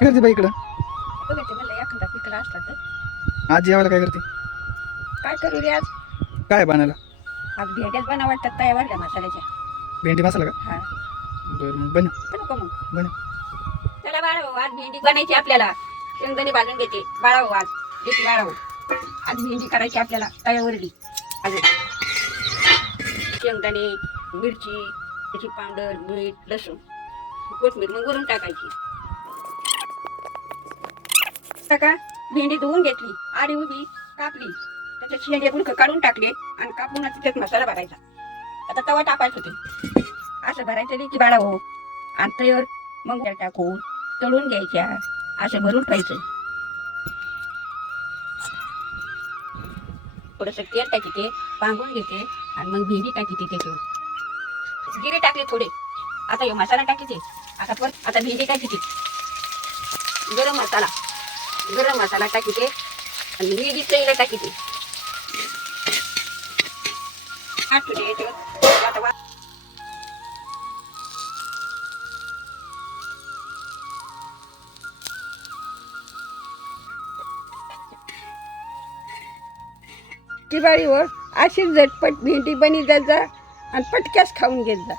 काय करते बाई इकडं? बघायचं म्हणलं एखादा पिकला असला तर आज जेवायला काय करते? काय करू रे आज. काय बनायला? आज भेंड्याच बनवा वाटतात तयावर त्या मसाल्याच्या. भेंडी मसाला का? हा बरं मग बन पण नको मग. बन. चला बाळाभाऊ आज भेंडी बनायची आपल्याला. शेंगदाणे भाजून घेते बाळाभाऊ आज. घेते बाळाभाऊ आज भेंडी करायची आपल्याला तयावरली. अजून शेंगदाणे, मिरची, त्याची पावडर, मीठ, लसूण, कोथिंबीर मग वरून टाकायची. टाका. भेंडी धुवून घेतली आडी उभी कापली, त्याचे शेंगे गुडकं काढून टाकले आणि कापून त्याच्यात मसाला भरायचा. आता तवा टाकायचं होते असं भरायचं नाही की बाळा हो. आणि तयावर मग त्या टाकून तळून घ्यायच्या असं भरून खायचं. थोडंसं तेल टाकीते, पांगून घेते आणि मग भेंडी टाकीते त्याच्यावर. जिरे टाकले थोडे. आता हे मसाला टाकीते. आता भेंडी टाकीते. गरम मसाला टाकीते आणि भेंडी तळीला टाकीते. आता दिवाळीवर अशी झटपट भेंडी बनी जात जा आणि पटक्यास खाऊन घेत जा.